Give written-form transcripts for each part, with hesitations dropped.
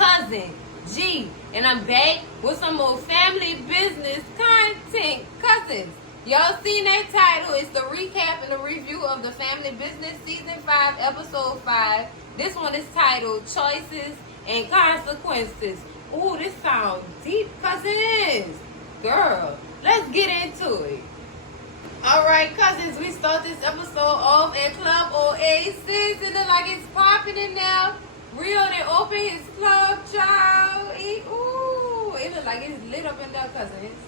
cousin G, and I'm back with some more family business content. Cousins, y'all seen that title? It's the recap and the review of the Family Business Season 5, Episode 5. This one is titled Choices and Consequences. Ooh, this sounds deep, cousins. Girl, let's get into it. Alright, cousins, we start this episode off at Club Oasis. It look like it's popping in there. Real, they open his club, child. It look like it's lit up in there, cousins.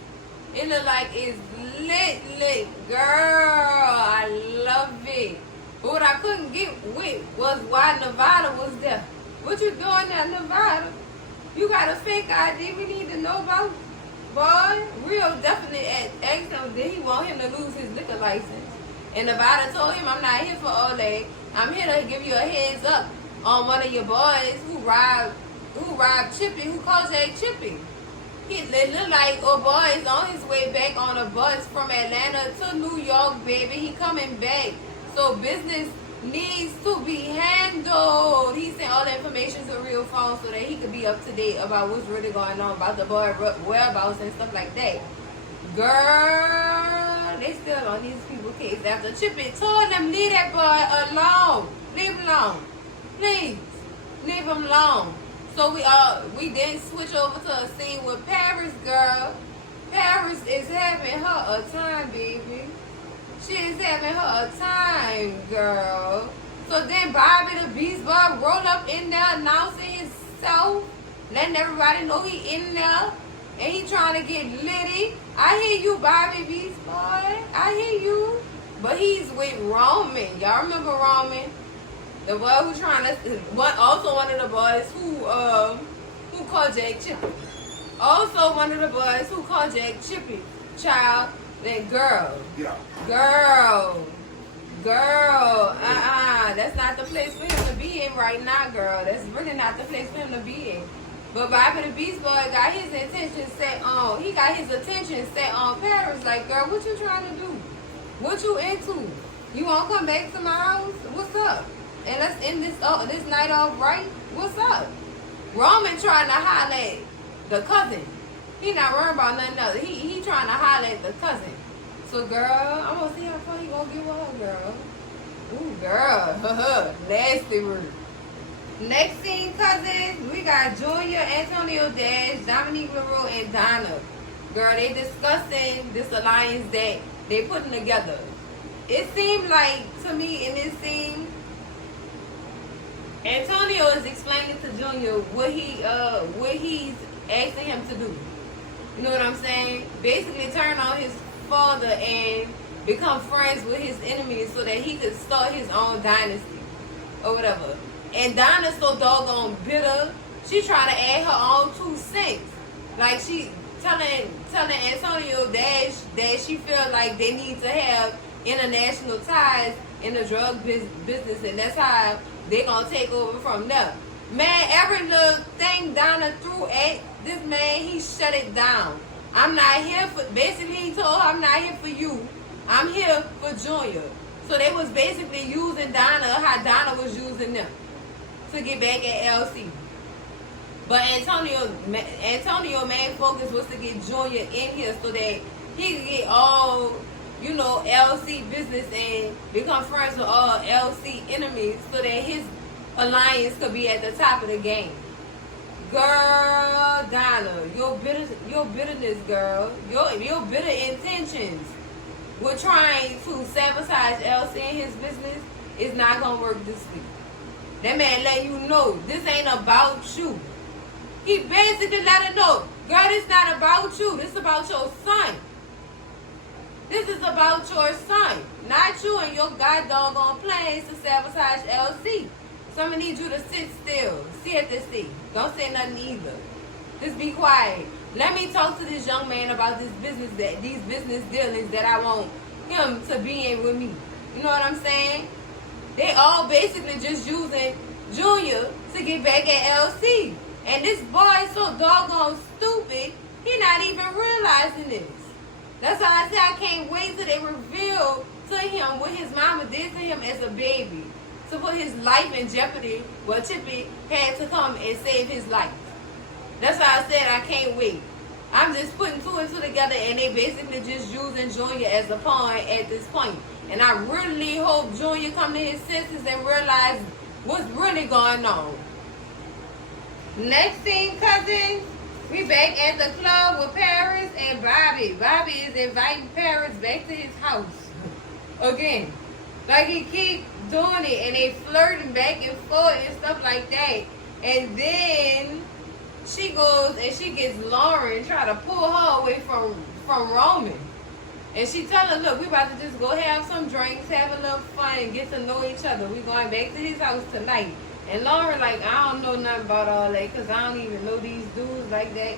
It look like it's lit. Girl, I love it. But what I couldn't get with was why Nevada was there. What you doing there, Nevada? You got a fake ID we need to know about? Boy, Real definitely asked him, did he want him to lose his liquor license? And Nevada told him, I'm not here for all that. I'm here to give you a heads up on one of your boys who robbed Chippy, who Kojak Chippy. It looked like a boy is on his way back on a bus from Atlanta to New York, baby. He coming back. So business needs to be handled. He sent all the information to Real phone so that he could be up to date about what's really going on about the boy whereabouts and stuff like that. Girl, they still on these people's case after Chippy told them, leave that boy alone. Leave him alone. Please, leave him alone. So we then switch over to a scene with Paris, girl. Paris is having her a time, baby. She is having her a time, girl. So then Bobby the Beast Boy roll up in there announcing himself, letting everybody know he in there, and he trying to get litty. I hear you, Bobby Beast Boy. I hear you. But he's with Roman. Y'all remember Roman? The boy who trying to, also one of the boys who called Jack Chippy. Also one of the boys who called Jack Chippy. Child, then girl. Yeah. Girl. That's not the place for him to be in right now, girl. That's really not the place for him to be in. But Bobby the Beast Boy got his attention set on. He got his attention set on Paris. Like, girl, what you trying to do? What you into? You wanna come back to my house? What's up? And let's end this night off right. What's up? Roman trying to holler at the cousin. He not worrying about nothing else. He trying to holler at the cousin. So girl, I'm gonna see how far you gonna get with her, girl. Ooh, girl. Nasty word. Next scene, cousins, we got Junior, Antonio Dash, Dominique LaRue, and Donna. Girl, they discussing this alliance that they putting together. It seemed like, to me, in this scene, Antonio is explaining to Junior what he's asking him to do. You know what I'm saying? Basically turn on his father and become friends with his enemies so that he could start his own dynasty or whatever. And Donna's so doggone bitter. She trying to add her own 2 cents. Like she telling Antonio that she feel like they need to have international ties in the drug business, and that's how they gonna take over from there. Man, every little thing Donna threw at this man, he shut it down. I'm not here for, basically he told her, I'm not here for you. I'm here for Junior. So they was basically using Donna how Donna was using them to get back at LC. But Antonio main focus was to get Junior in here so that he could get all, LC business and become friends with all LC enemies so that his alliance could be at the top of the game. Girl, Donna, your bitterness, girl, your bitter intentions with trying to sabotage LC and his business is not gonna work this week. That man let you know this ain't about you. He basically let her know, girl, it's not about you. This is about your son. This is about your son, not you and your god doggone plans to sabotage LC. So I'm gonna need you to sit still. Sit at this seat. Don't say nothing either. Just be quiet. Let me talk to this young man about these business dealings that I want him to be in with me. You know what I'm saying? They all basically just using Junior to get back at LC. And this boy is so doggone stupid, he not even realizing this. That's why I say I can't wait till they reveal to him what his mama did to him as a baby. to put his life in jeopardy, well, Chippy had to come and save his life. That's why I said I can't wait. I'm just putting two and two together, and they basically just using Junior as a pawn at this point. And I really hope Junior come to his senses and realize what's really going on. Next thing, cousins, we back at the club with Paris and Bobby. Bobby is inviting Paris back to his house again. Like, he keep doing it, and they flirting back and forth and stuff like that. And then she goes and she gets Lauren, try to pull her away from Roman. And she tell her, look, we about to just go have some drinks, have a little fun, and get to know each other. We going back to his house tonight. And Lauren like, I don't know nothing about all that, because I don't even know these dudes like that.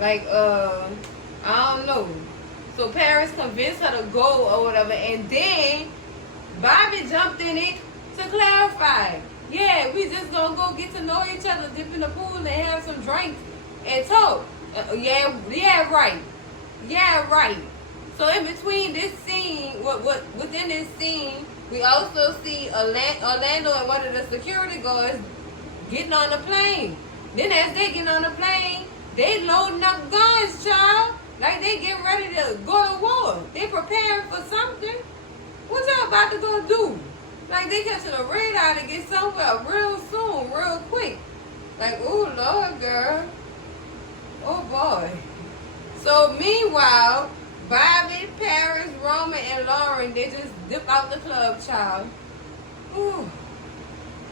Like, I don't know. So Paris convinced her to go or whatever. And then Bobby jumped in it to clarify. Yeah, we just gonna go get to know each other, dip in the pool and have some drinks and talk. Yeah, right. Yeah, right. So in between this scene, within this scene, we also see Orlando and one of the security guards getting on the plane. Then as they get on the plane, they loading up guns, child. Like they getting ready to go to war. They preparing for something. What y'all about to go do? Like they catching a radar to get somewhere real soon, real quick. Like, oh Lord, girl. Oh boy. So meanwhile, Bobby, Paris, Roman, and Lauren, they just dip out the club, child. Ooh.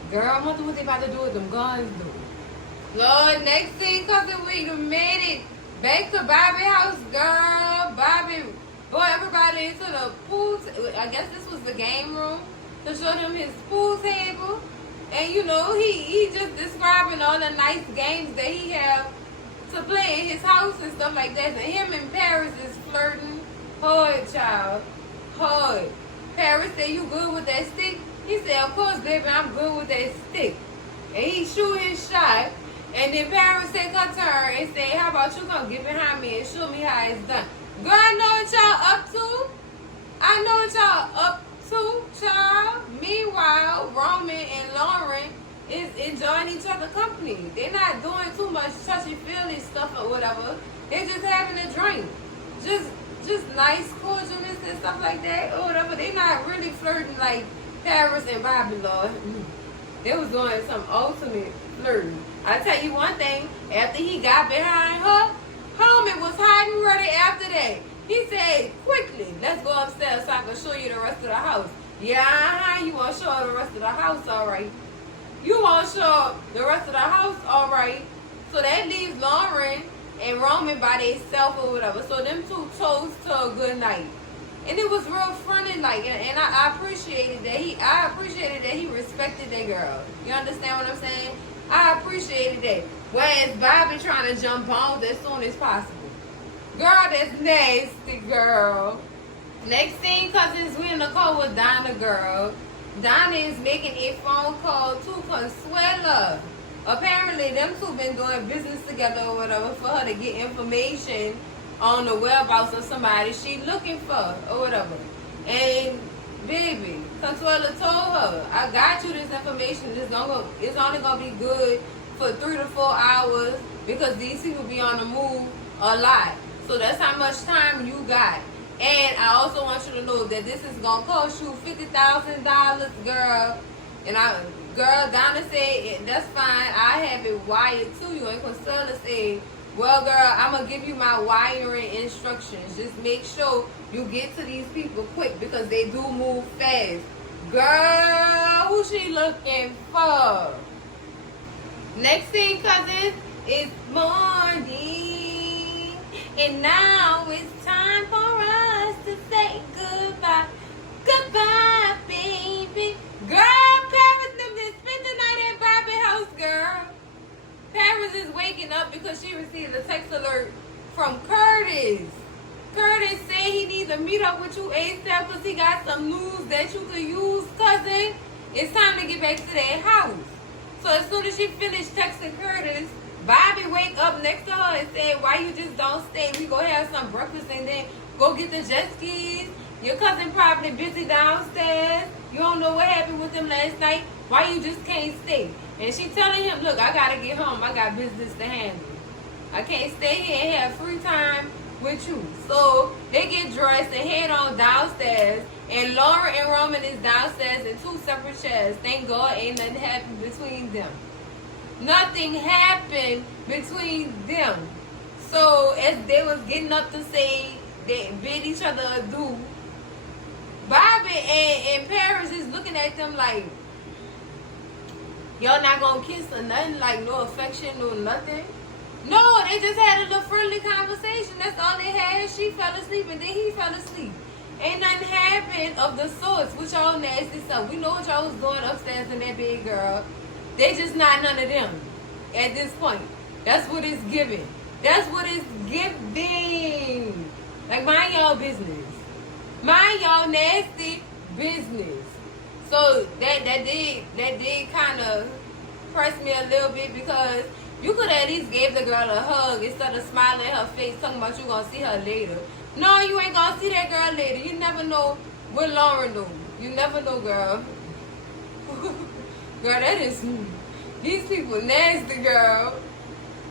Girl, I wonder what they about to do with them guns, though. Lord, next thing, cousin, we done made it back to Bobby house, girl. Bobby brought everybody into the pool. I guess this was the game room to show them his pool table. And, you know, he just describing all the nice games that he have to play in his house and stuff like that. And him and Paris is flirting hard, child. Hard. Paris said, you good with that stick? He said, of course, baby, I'm good with that stick. And he shoot his shot. And then Paris take her turn and say, how about you gonna get behind me and show me how it's done? Girl, I know what y'all up to. I know what y'all up to, child. Meanwhile, Roman and Lauren is enjoying each other's company. They're not doing too much touchy-feely stuff or whatever. They're just having a drink. Just nice cordialness and stuff like that or whatever. They're not really flirting like Paris and Bobby, Lord. They was doing some ultimate flirting. I tell you one thing, after he got behind her, Roman was hiding ready after that. He said, quickly, let's go upstairs so I can show you the rest of the house. Yeah, you want to show her the rest of the house, all right. You want to show the rest of the house, all right. So that leaves Lauren and Roman by themselves or whatever. So them two toast to a good night. And it was real friendly, like, and I appreciated that he respected that girl. You understand what I'm saying? I appreciated that. Whereas Bobby trying to jump on as soon as possible. Girl, that's nasty, girl. Next thing, cousins, we in the call with Donna, girl. Donna is making a phone call to Consuela. Apparently, them two been doing business together or whatever for her to get information on the whereabouts of somebody she looking for or whatever. And baby, Consuela told her, I got you this information. It's only gonna be good for 3 to 4 hours because these people be on the move a lot. So that's how much time you got. And I also want you to know that this is gonna cost you $50,000, girl. And girl, Donna said that's fine. I have it wired to you. And Consuela said, well, girl, I'm gonna give you my wiring instructions. Just make sure you get to these people quick because they do move fast. Girl, who she looking for? Next thing, cousins, is morning. And now it's time for us to say goodbye. Goodbye, baby. Girl, Paris them just spend the night at Bobby house, girl. Paris is waking up because she received a text alert from Curtis. Curtis said he needs to meet up with you ASAP because he got some news that you could use, cousin. It's time to get back to that house. So as soon as she finished texting Curtis, Bobby wake up next to her and said, why you just don't stay? We go have some breakfast and then go get the jet skis. Your cousin probably busy downstairs. You don't know what happened with them last night? Why you just can't stay? And she telling him, look, I gotta get home. I got business to handle. I can't stay here and have free time with you. So they get dressed and head on downstairs. And Laura and Roman is downstairs in two separate chairs. Thank God ain't nothing happened between them. Nothing happened between them. So as they was getting up to say they bid each other adieu, Bobby and Paris is looking at them like, y'all not gonna kiss or nothing, like no affection, no nothing. No, they just had a little friendly conversation. That's all they had. She fell asleep and then he fell asleep. Ain't nothing happened of the sorts with y'all nasty stuff. We know what y'all was doing upstairs in that bed, girl. They just not none of them at this point. That's what it's giving. That's what it's giving. Like, mind y'all business. Mind y'all nasty business. So that did kind of press me a little bit, because you could at least gave the girl a hug instead of smiling in her face talking about you gonna see her later. No, you ain't gonna see that girl later. You never know what Lauren do. You never know, girl. Girl, that is, these people nasty, girl.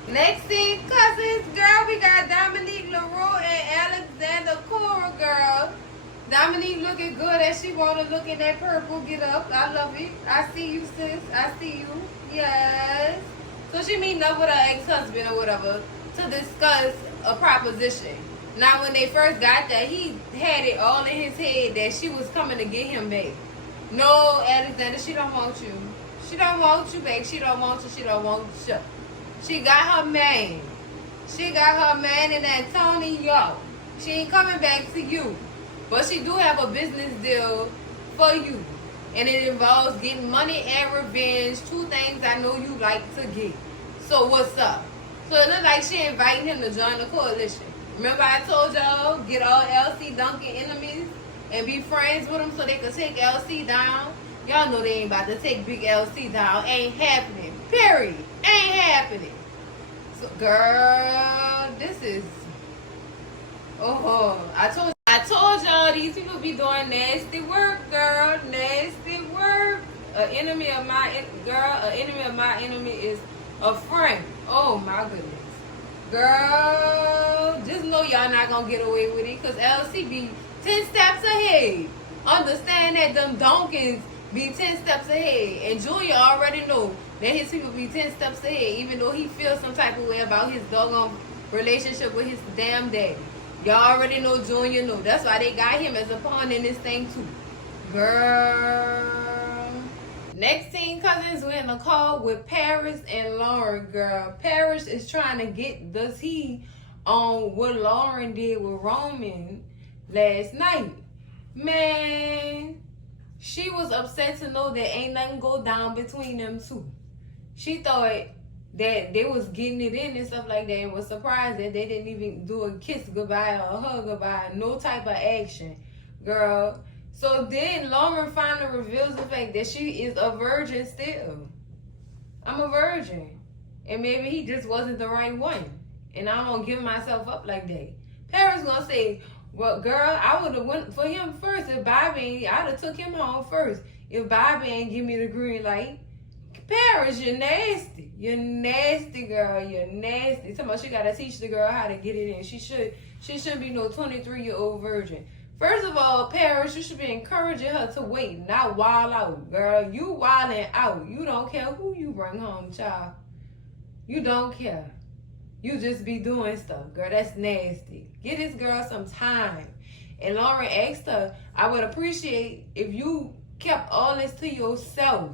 Next thing, cousins, girl, we got Dominique LaRue and Alexander Cora, girl. Dominique looking good as she want to look in that purple get up. I love it. I see you, sis. I see you. Yes. So she meeting up with her ex-husband or whatever to discuss a proposition. Now, when they first got there, he had it all in his head that she was coming to get him back. No, Alexander, she don't want you. She don't want you back. She don't want you. She don't want you. She got her man. She got her man in Antonio. She ain't coming back to you. But she do have a business deal for you. And it involves getting money and revenge. Two things I know you like to get. So what's up? So it looks like she inviting him to join the coalition. Remember I told y'all, get all LC Duncan enemies and be friends with them so they could take LC down? Y'all know they ain't about to take big LC down. Ain't happening. Period. Ain't happening. So, girl, this is... Oh, I told y'all these people be doing nasty work, girl. Nasty work. An enemy of my enemy is a friend. Oh my goodness. Girl, just know y'all not gonna get away with it, because LC be 10 steps ahead. Understand that them donkeys be 10 steps ahead. And Junior already know that his people be 10 steps ahead, even though he feels some type of way about his doggone relationship with his damn daddy. Y'all already know Junior know. That's why they got him as a pawn in this thing too. Girl. Next thing, cousins, we're in a call with Paris and Lauren, girl. Paris is trying to get the tea on what Lauren did with Roman last night. Man, she was upset to know that ain't nothing go down between them two. She thought that they was getting it in and stuff like that, and was surprised that they didn't even do a kiss goodbye or a hug goodbye, no type of action, girl. So then Lauren finally reveals the fact that she is a virgin still. I'm a virgin. And maybe he just wasn't the right one. And I don't give myself up like that. Paris gonna say, well, girl, I would have went for him first if Bobby, I'd have took him home first if Bobby ain't give me the green light. Paris, you're nasty. You're nasty, girl. You're nasty. Somebody, she gotta teach the girl how to get it in. She shouldn't be no 23-year-old virgin. First of all, Paris, you should be encouraging her to wait, not wild out, girl. You wilding out. You don't care who you bring home, child. You don't care. You just be doing stuff, girl. That's nasty. Give this girl some time. And Lauren asked her, I would appreciate if you kept all this to yourself.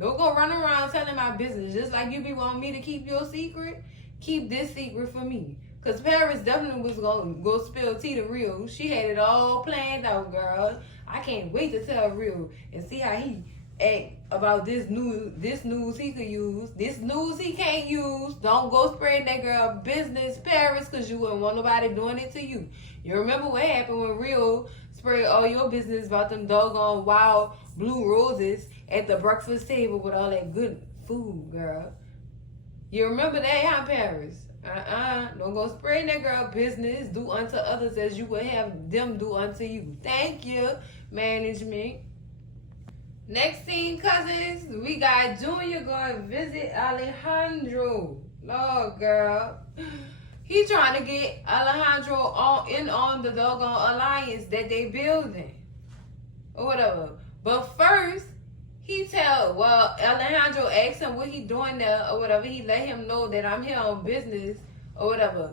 Don't go run around telling my business. Just like you be wanting me to keep your secret, keep this secret for me. Because Paris definitely was going to go spill tea to Real. She had it all planned out, girl. I can't wait to tell Real and see how he act about this news he could use. This news he can't use. Don't go spreading that girl business, Paris, because you wouldn't want nobody doing it to you. You remember what happened when Real spread all your business about them doggone wild blue roses at the breakfast table with all that good food, girl. You remember that, huh, Paris? Don't go spreading that girl business. Do unto others as you would have them do unto you. Thank you, management. Next scene, cousins, we got Junior going to visit Alejandro. Lord, girl. He trying to get Alejandro on the doggone alliance that they building. Or whatever. But first, Alejandro asked him what he doing there or whatever. He let him know that I'm here on business or whatever.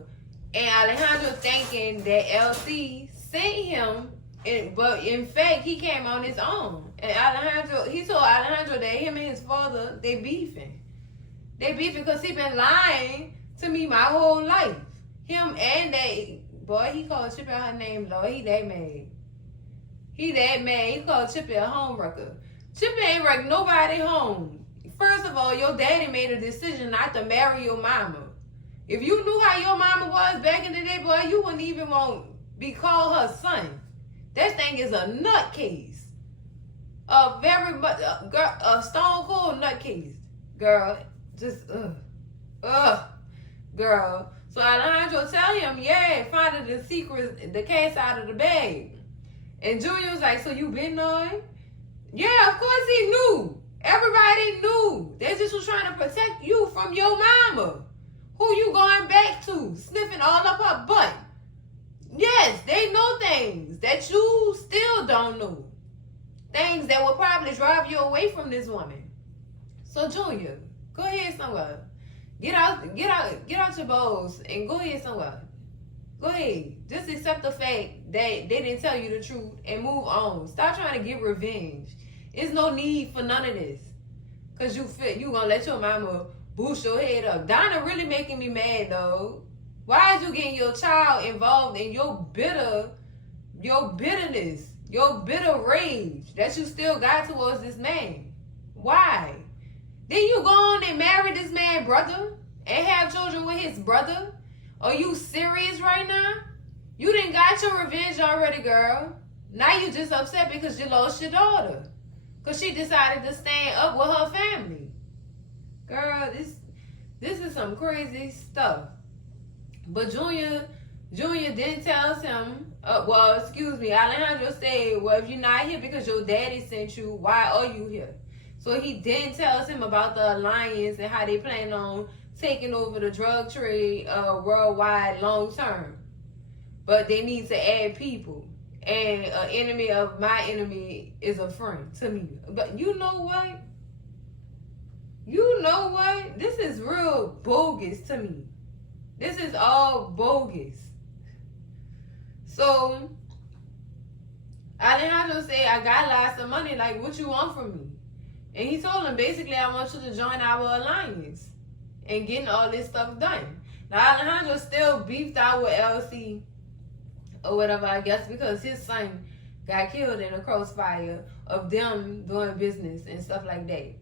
And Alejandro thinking that LC sent him, but in fact, he came on his own. And he told Alejandro that him and his father, they beefing. They beefing because he been lying to me my whole life. Him and that boy, he called Chippy out her name, Lord. He that mad. He called Chippy a home wrecker. Chippy ain't wreck nobody home. First of all, your daddy made a decision not to marry your mama. If you knew how your mama was back in the day, boy, you wouldn't even want to be called her son. That thing is a nutcase. A stone cold nutcase. Girl, just, girl. So Alejandro tell him, yeah, finding the secret, the cat's out of the bag. And Junior was like, so you been knowing? Yeah, of course he knew. Everybody knew. They just was trying to protect you from your mama. Who you going back to? Sniffing all up her butt. Yes, they know things that you still don't know. Things that will probably drive you away from this woman. So Junior, go ahead somewhere. Get out your balls and go ahead somewhere. Go ahead. Just accept the fact that they didn't tell you the truth and move on. Stop trying to get revenge. There's no need for none of this. Cause you gonna let your mama boost your head up. Donna really making me mad though. Why is you getting your child involved in your bitterness, your bitter rage that you still got towards this man? Why? Then you go on and marry this man brother and have children with his brother? Are you serious right now? You done got your revenge already, girl. Now you just upset because you lost your daughter. Because she decided to stand up with her family. Girl, this is some crazy stuff. But Junior then tells him, Alejandro said, well, if you're not here because your daddy sent you, why are you here? So he then tells him about the alliance and how they plan on taking over the drug trade worldwide long term. But they need to add people. And an enemy of my enemy is a friend to me. But you know what? This is real bogus to me. This is all bogus. So Alejandro said, I got lots of money. Like, what you want from me? And he told him, basically, I want you to join our alliance and getting all this stuff done. Now, Alejandro still beefed out with LC or whatever, I guess, because his son got killed in a crossfire of them doing business and stuff like that.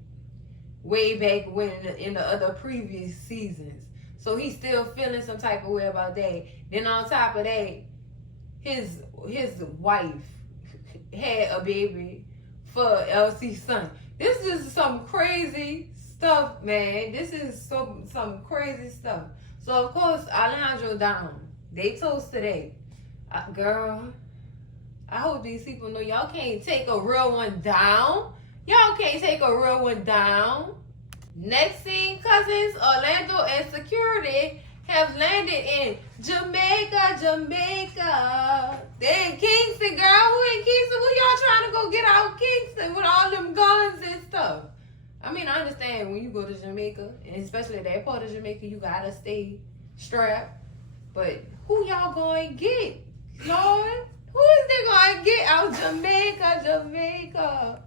Way back when in the other previous seasons. So he's still feeling some type of way about that. Then on top of that, his wife had a baby for LC's son. This is some crazy stuff, man. This is some crazy stuff. So, of course, Alejandro down. They toast today. Girl, I hope these people know y'all can't take a real one down. Y'all can't take a real one down. Next scene, cousins, Orlando and security have landed in Jamaica. They in Kingston, girl. Who in Kingston? Who y'all trying to go get out of Kingston with all them guns and stuff? I mean, I understand when you go to Jamaica, and especially that part of Jamaica, you gotta stay strapped. But who y'all going to get, Lord? Who is they going to get out Jamaica?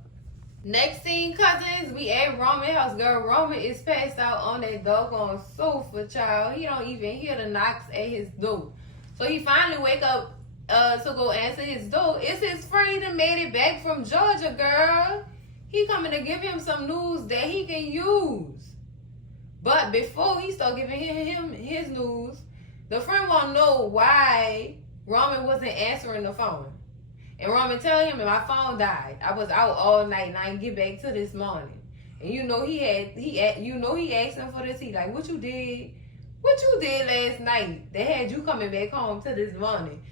Next scene, cousins, we at Roman house. Girl, Roman is passed out on that doggone sofa, child. He don't even hear the knocks at his door. So he finally wake up to go answer his door. It's his friend that made it back from Georgia, girl. He coming to give him some news that he can use. But before he start giving him his news, the friend won't know why Roman wasn't answering the phone. And Roman tell him, my phone died. I was out all night and I didn't get back to this morning. And he asked him for this. He like, what you did last night that had you coming back home to this morning?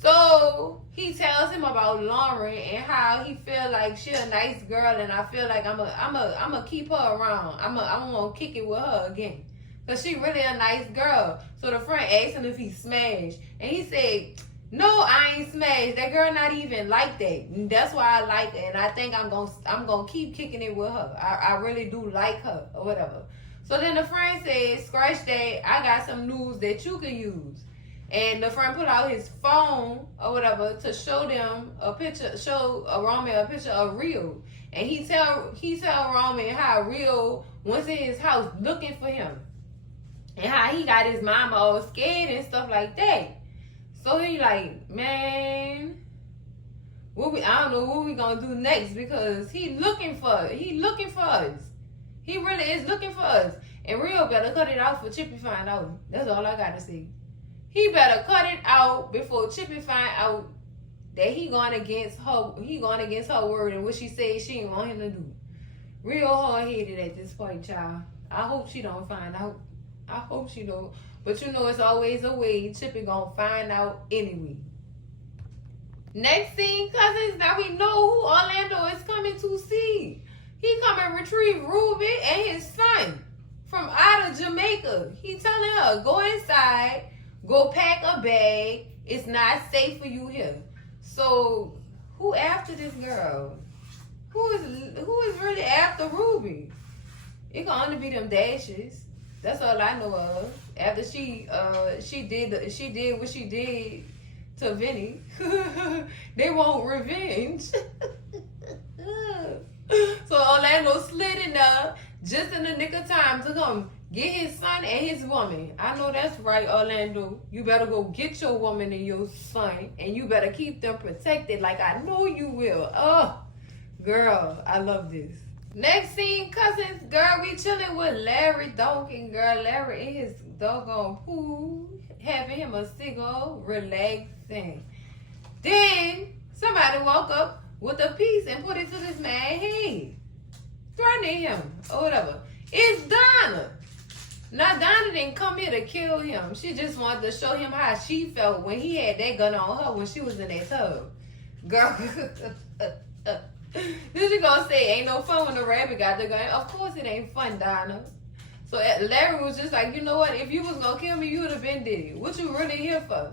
So he tells him about Lauren and how he feel like she a nice girl, and I feel like I'm a keep her around. I'm gonna kick it with her again, cause she really a nice girl. So the friend asked him if he smashed, and he said, "No, I ain't smashed. That girl not even like that. And that's why I like her, and I think I'm gonna keep kicking it with her. I really do like her or whatever." So then the friend said, "Scratch that. I got some news that you can use." And the friend put out his phone or whatever to show them a picture, show Roman a picture of Rio. And he tell Roman how Rio went to his house looking for him. And how he got his mama all scared and stuff like that. So he like, man, I don't know what we gonna do next, because he looking for us. He really is looking for us. And Rio better cut it out for Chippy find out. That's all I gotta say. He better cut it out before Chippy find out that he going against her word and what she said she didn't want him to do. Real hard-headed at this point, child. I hope she don't find out. I hope she don't. But you know it's always a way. Chippy gonna find out anyway. Next scene, cousins, now we know who Orlando is coming to see. He coming retrieve Ruby and his son from out of Jamaica. He telling her, go inside. Go pack a bag. It's not safe for you here. So, who after this girl? Who is really after Ruby? It can only be them dashes. That's all I know of. After she did what she did to Vinny, they want revenge. So Orlando slid in there just in the nick of time to come get his son and his woman. I know that's right, Orlando. You better go get your woman and your son, and you better keep them protected like I know you will. Oh, girl, I love this. Next scene, cousins, girl, we chilling with Larry Duncan, girl. Larry in his doggone pool, having him a cigar, relaxing. Then somebody walk up with a piece and put it to this man's head, threatening him or whatever. It's Donna. Now, Donna didn't come here to kill him. She just wanted to show him how she felt when he had that gun on her when she was in that tub. Girl, this is gonna say, ain't no fun when the rabbit got the gun. Of course it ain't fun, Donna. So Larry was just like, you know what? If you was gonna kill me, you would have been dead. What you really here for?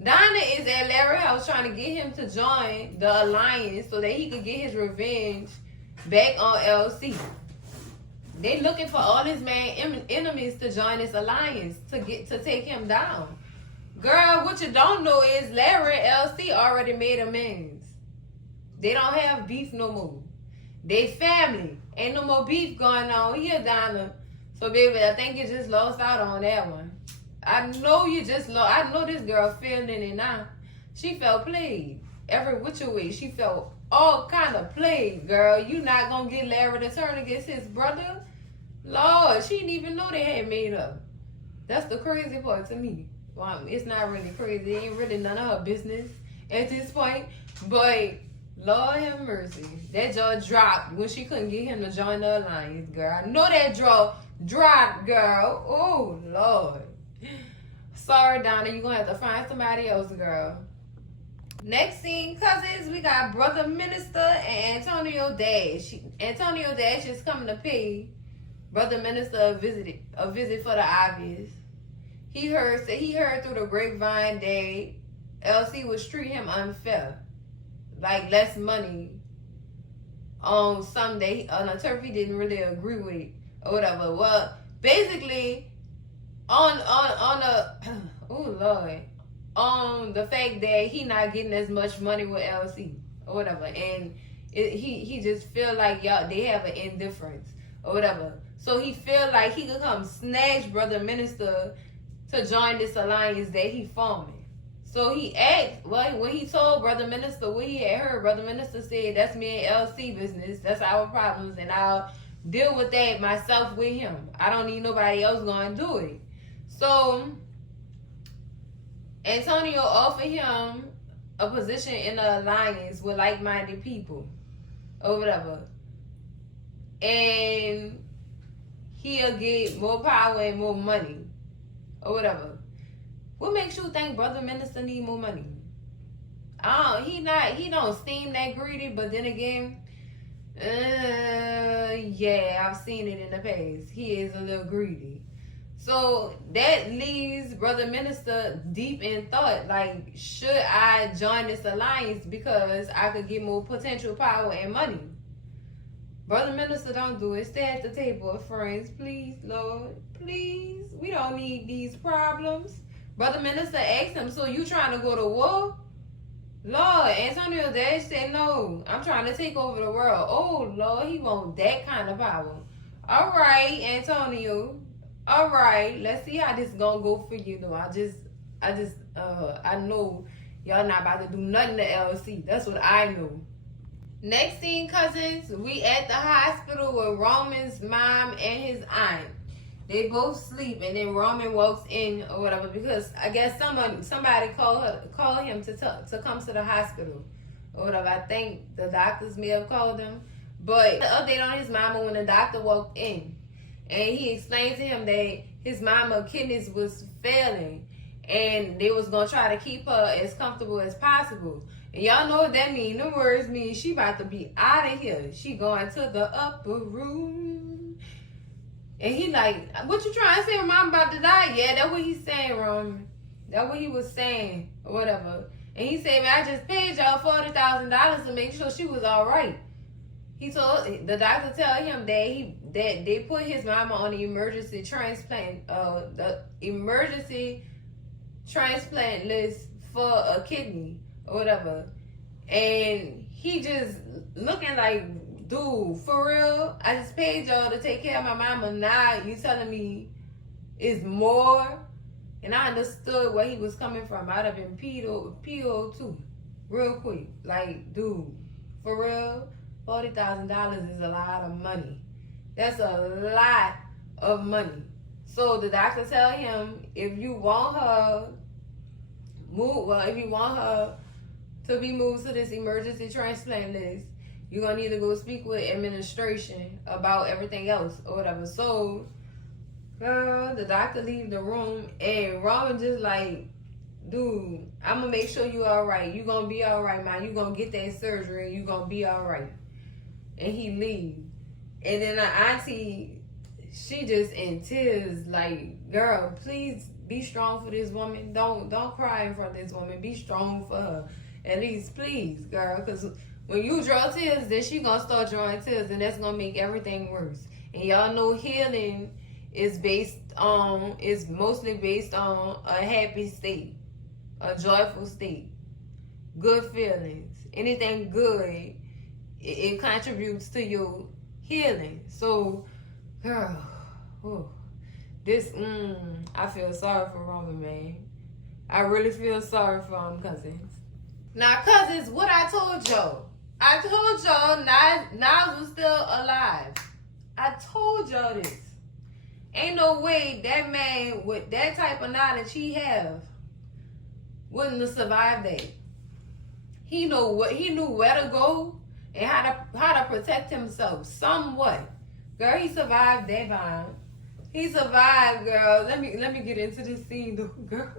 Donna is at Larry's house trying to get him to join the alliance so that he could get his revenge back on LC. They looking for all his enemies to join this alliance to take him down. Girl, what you don't know is Larry and LC already made amends. They don't have beef no more. They family. Ain't no more beef going on here, Donna. So baby, I think you just lost out on that one. I know you just lost. I know this girl feeling it now. She felt played. Every which way. She felt all kind of played, girl. You not gonna get Larry to turn against his brother? Lord, she didn't even know they had made up. That's the crazy part to me. Well, it's not really crazy. It ain't really none of her business at this point. But Lord have mercy. That jaw dropped when she couldn't get him to join the alliance, girl. I know that jaw dropped, girl. Oh, Lord. Sorry, Donna. You're going to have to find somebody else, girl. Next scene, cousins, we got Brother Minister and Antonio Dash. Antonio Dash is coming to pay Brother Minister a visit for the obvious. He heard through the grapevine that LC was treating him unfair. Like less money on something on a turf he didn't really agree with or whatever. Well, basically on the fact that he not getting as much money with LC or whatever, and he just feel like y'all they have an indifference or whatever. So he feel like he could come snatch Brother Minister to join this alliance that he forming. So he asked, well, when he told Brother Minister what he had heard, Brother Minister said, that's me and LC business. That's our problems, and I'll deal with that myself with him. I don't need nobody else going to do it. So Antonio offered him a position in the alliance with like-minded people or whatever. And he'll get more power and more money or whatever. What makes you think Brother Minister need more money? He don't seem that greedy, but then again, yeah, I've seen it in the past. He is a little greedy. So that leaves Brother Minister deep in thought. Like, should I join this alliance because I could get more potential power and money? Brother Minister, don't do it. Stay at the table, friends. Please, Lord. Please. We don't need these problems. Brother Minister asked him, so you trying to go to war? Lord, Antonio Dad said, no, I'm trying to take over the world. Oh, Lord, he want that kind of power. All right, Antonio. All right, let's see how this gonna go for you, though. I know y'all not about to do nothing to LC. That's what I know. Next scene, cousins, we at the hospital with Roman's mom and his aunt. They both sleep, and then Roman walks in or whatever because I guess somebody called him to come to the hospital or whatever. I think the doctors may have called him, but the update on his mama when the doctor walked in, and he explained to him that his mama kidneys was failing, and they was gonna try to keep her as comfortable as possible. And y'all know what that mean. The words mean she about to be out of here. She going to the upper room. And he like, what you trying to say? My mom about to die? Yeah, that's what he's saying, Roman. That's what he was saying, or whatever. And he said, man, I just paid y'all $40,000 to make sure she was all right. He told the doctor tell him that they put his mama on the emergency transplant list for a kidney or whatever. And he just looking like, dude, for real? I just paid y'all to take care of my mama. Now you telling me it's more? And I understood where he was coming from. I'd have been PO too, real quick. Like, dude, for real? $40,000 is a lot of money. That's a lot of money. So the doctor tell him, if you want her to be moved to this emergency transplant list, you're going to need to go speak with administration about everything else or whatever. So, girl, the doctor leave the room, and Roman just like, dude, I'm going to make sure you all right. You're going to be all right, man. You're going to get that surgery, and you're going to be all right. And he leave. And then our auntie, she just in tears, like, girl, please be strong for this woman. Don't cry in front of this woman. Be strong for her. At least, please, girl, because when you draw tears, then she gonna start drawing tears, and that's gonna make everything worse. And y'all know healing is mostly based on a happy state, a joyful state, good feelings. Anything good, it contributes to your healing. So, girl, I feel sorry for Roman, man. I really feel sorry for him, cousins. Now, cousins, what I told y'all Niles was still alive. I told y'all this. Ain't no way that man with that type of knowledge he have wouldn't have survived that. He knew where to go and how to protect himself somewhat. Girl, he survived that bomb. He survived, girl. Let me get into this scene, though, girl.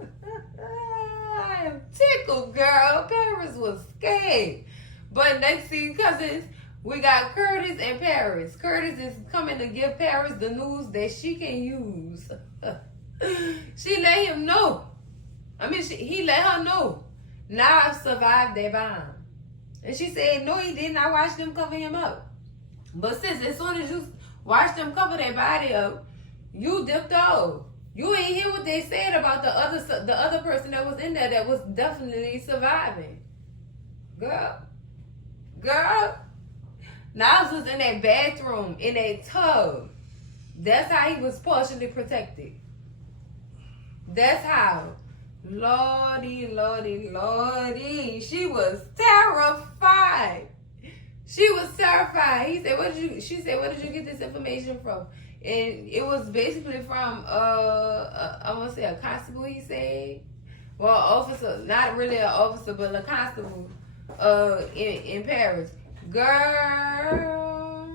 I am tickled, girl. Paris was scared. But next scene, cousins, we got Curtis and Paris. Curtis is coming to give Paris the news that she can use. She let him know. He let her know. Now I've survived that bomb. And she said, no, he didn't. I watched them cover him up. But sis, as soon as you watched them cover their body up, you dipped off. You ain't hear what they said about the other person that was in there that was definitely surviving. Girl. Niles was in that bathroom, in that tub. That's how he was partially protected. That's how. Lordy. She was terrified. She said, where did you get this information from? And it was basically from, I want to say a constable, he said. Well, officer, not really an officer, but a constable in Paris. Girl.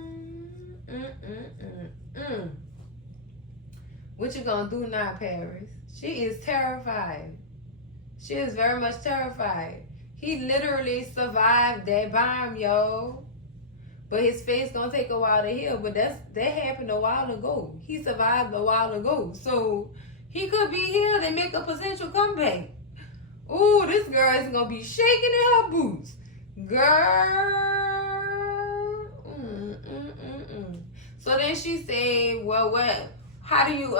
What you gonna do now, Paris? She is terrified. She is very much terrified. He literally survived that bomb, yo. But his face gonna take a while to heal. But that happened a while ago. He survived a while ago. So he could be healed and make a potential comeback. Ooh, this girl is gonna be shaking in her boots. Girl. So then she said, well, what? How do you,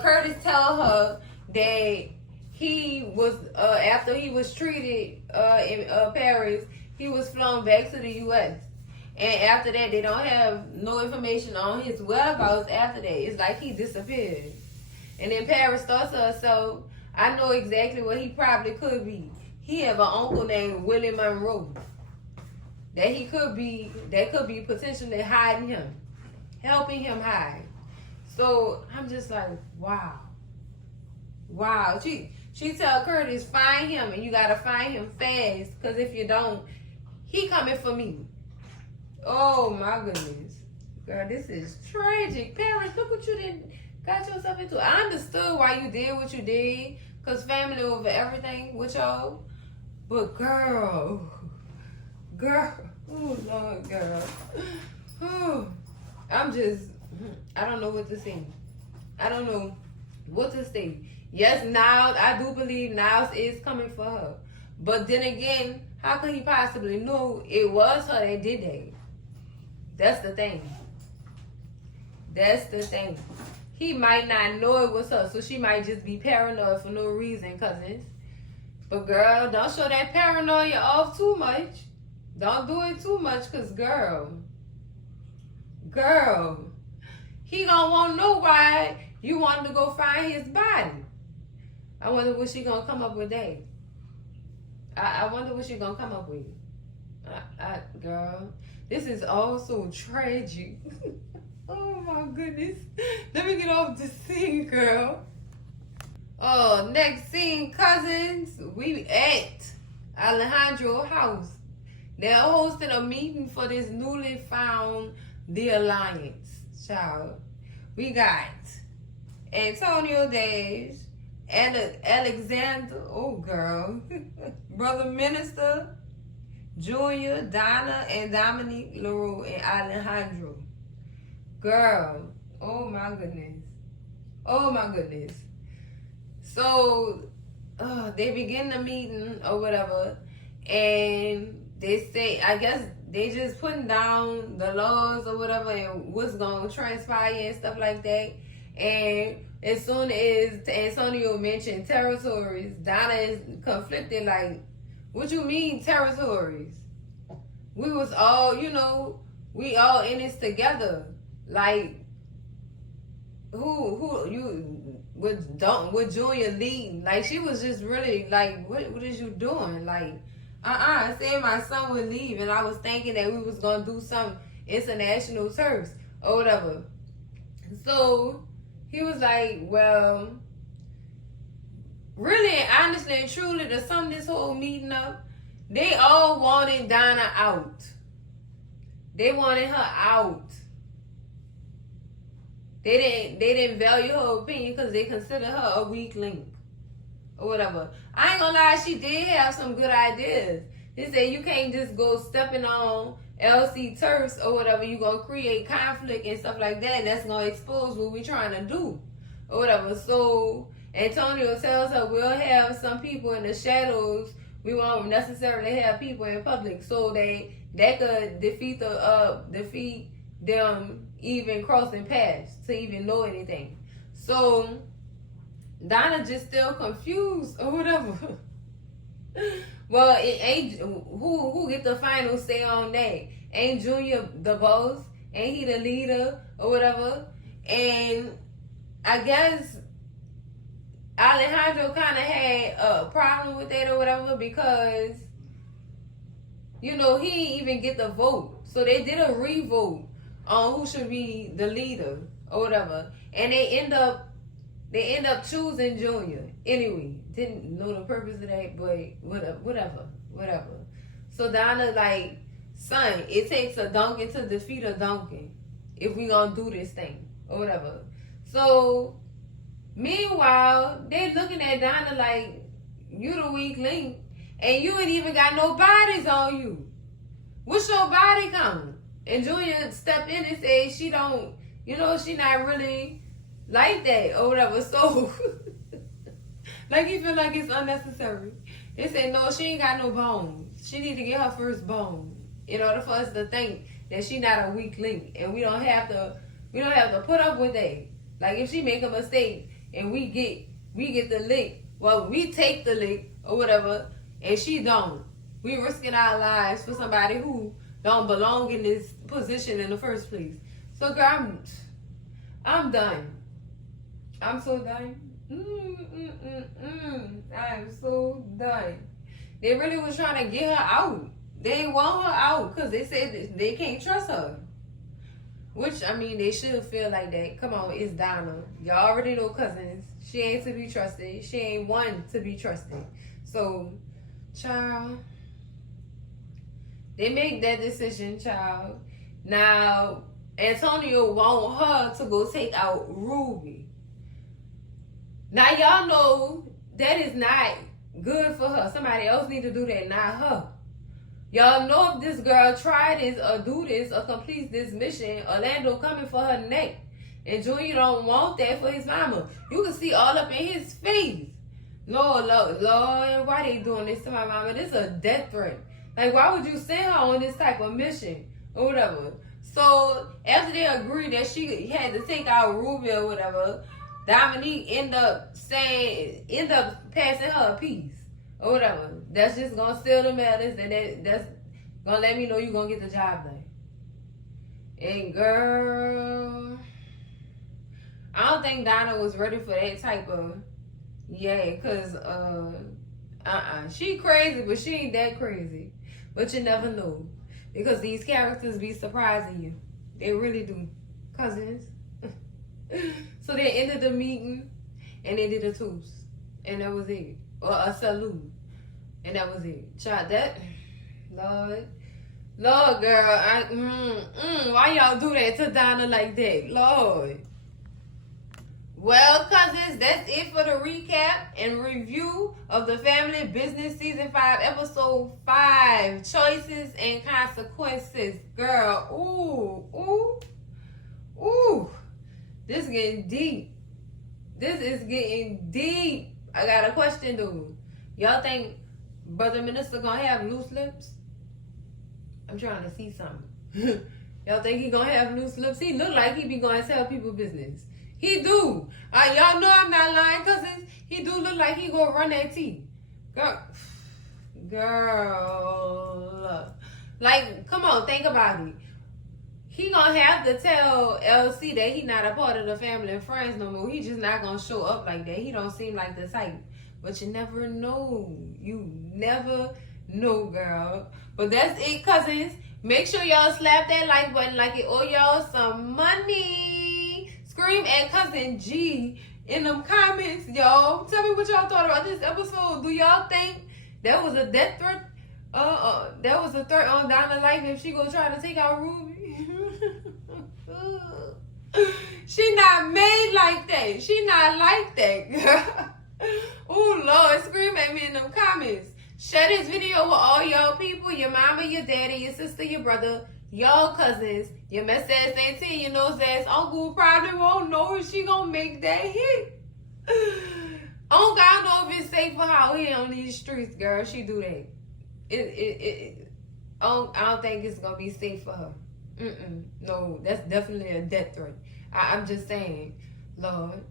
Curtis tell her that he was, after he was treated in Paris, he was flown back to the U.S. And after that, they don't have no information on his whereabouts after that. It's like he disappeared. And then Paris thought to herself, I know exactly what he probably could be. He have an uncle named Willie Monroe. That could be potentially hiding him. Helping him hide. So I'm just like, wow. Wow. She tell Curtis, find him, and you gotta find him fast. Cause if you don't, he coming for me. Oh my goodness. Girl, this is tragic. Parents, look what you did got yourself into. I understood why you did what you did. Cause family over everything with y'all. But girl. Oh Lord, girl. Oh, I don't know what to say. I don't know what to say. Yes, Niles, I do believe Niles is coming for her. But then again, how could he possibly know it was her that did that? That's the thing. He might not know it was her, so she might just be paranoid for no reason, cousins. But girl, don't show that paranoia off too much. Don't do it too much, cause girl, he gonna want to know why you wanted to go find his body. I wonder what she gonna come up with that. I wonder what she gonna come up with. Girl, this is all so tragic. Oh my goodness. Let me get off the scene, girl. Oh, next scene, cousins. We at Alejandro's house. They're hosting a meeting for this newly found The Alliance. Child. We got Antonio Dash, Alexander, oh girl, Brother Minister, Junior, Donna, and Dominique LaRue, and Alejandro. Girl, oh my goodness. So, they begin the meeting or whatever, and they say, I guess they just putting down the laws or whatever and what's going to transpire and stuff like that. And as soon as Antonio mentioned territories, Donna is conflicted like, what you mean territories? We was all, we all in this together. Like, who you with Junior leading? Like, she was just really like, what is you doing? Like, I said my son would leave, and I was thinking that we was gonna do some international turfs or whatever. So he was like, well, really, honestly and truly, to sum this whole meeting up, they all wanted Donna out. They wanted her out. They didn't value her opinion because they consider her a weak link or whatever. I ain't gonna lie, she did have some good ideas. They said you can't just go stepping on LC turfs or whatever. You gonna create conflict and stuff like that, and that's gonna expose what we trying to do or whatever. So Antonio tells her we'll have some people in the shadows. We won't necessarily have people in public, so that could defeat them even crossing paths to even know anything. So Donna just still confused or whatever. Well, it ain't who get the final say on that? Ain't Junior the boss? Ain't he the leader or whatever? And I guess Alejandro kind of had a problem with that or whatever because he didn't even get the vote. So they did a re-vote on who should be the leader or whatever, and they end up choosing Junior. Anyway, didn't know the purpose of that, but whatever. So Donna like, son, it takes a donkey to defeat a donkey if we gonna do this thing or whatever. So meanwhile, they looking at Donna like, you the weak link, and you ain't even got no bodies on you. What's your body count? And Julia stepped in and said she don't, she not really like that or whatever. So, like you feel like it's unnecessary. They said no, she ain't got no bones. She need to get her first bone in order for us to think that she not a weak link, and we don't have to put up with that. Like if she make a mistake and we get the lick, well, we take the lick or whatever, and she don't. We risking our lives for somebody who don't belong in this position in the first place. So girl, I'm done. I'm so done. I'm so done. They really was trying to get her out. They didn't want her out because they said that they can't trust her. Which, I mean, they should feel like that. Come on, it's Donna. Y'all already know cousins. She ain't to be trusted. She ain't one to be trusted. So, child, they make that decision, child. Now, Antonio want her to go take out Ruby. Now, y'all know that is not good for her. Somebody else need to do that, not her. Y'all know if this girl try this or do this or complete this mission, Orlando coming for her neck. And Junior don't want that for his mama. You can see all up in his face. Lord, why they doing this to my mama? This is a death threat. Like, why would you send her on this type of mission or whatever? So, after they agreed that she had to take out Ruby or whatever, Dominique end up passing her a piece. Or whatever. That's just gonna steal the medals, and that's gonna let me know you gonna get the job done. And girl, I don't think Donna was ready for that type of cause she crazy, but she ain't that crazy. But you never know. Because these characters be surprising you. They really do. Cousins. So they ended the meeting and they did a toast. And that was it. Or a salute. And that was it. Child, that, Lord, girl, why y'all do that to Donna like that? Lord. Well, cousins, that's it for the recap and review of the Family Business Season 5, Episode 5, Choices and Consequences. Girl, ooh. This is getting deep. This is getting deep. I got a question, though. Y'all think Brother Minister gonna have loose lips? I'm trying to see something. Y'all think he gonna have loose lips? He look like he be going to tell people business. He do. Y'all know I'm not lying, cousins. He do look like he gonna run that tea. Girl. Like, come on, think about it. He gonna have to tell LC that he not a part of the family and friends no more. He just not gonna show up like that. He don't seem like the type. But you never know. You never know, girl. But that's it, cousins. Make sure y'all slap that like button like it owe y'all some money. Scream at Cousin G in them comments, y'all. Tell me what y'all thought about this episode. Do y'all think that was a death threat? That was a threat on Donna's life if she gonna try to take out Ruby? She not made like that. She not like that, girl. Oh, Lord, scream at me in them comments. Share this video with all y'all people, your mama, your daddy, your sister, your brother, y'all cousins, your mess ass auntie, your nose ass uncle probably won't know if she gonna make that hit. Oh, God know if it's safe for her out here on these streets, girl. She do that. I don't think it's gonna be safe for her. No, that's definitely a death threat. I'm just saying, Lord.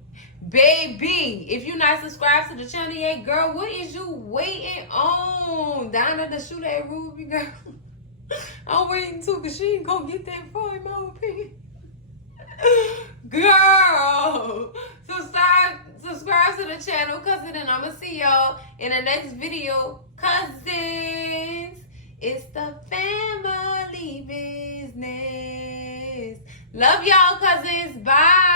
Baby, if you're not subscribed to the channel yet, girl, what is you waiting on? Donna to shoot at Ruby, girl. I'm waiting too, because she ain't gonna get that far in my opinion. Girl, subscribe to the channel, cousin, and I'm gonna see y'all in the next video. Cousins, it's the family business. Love y'all, cousins. Bye.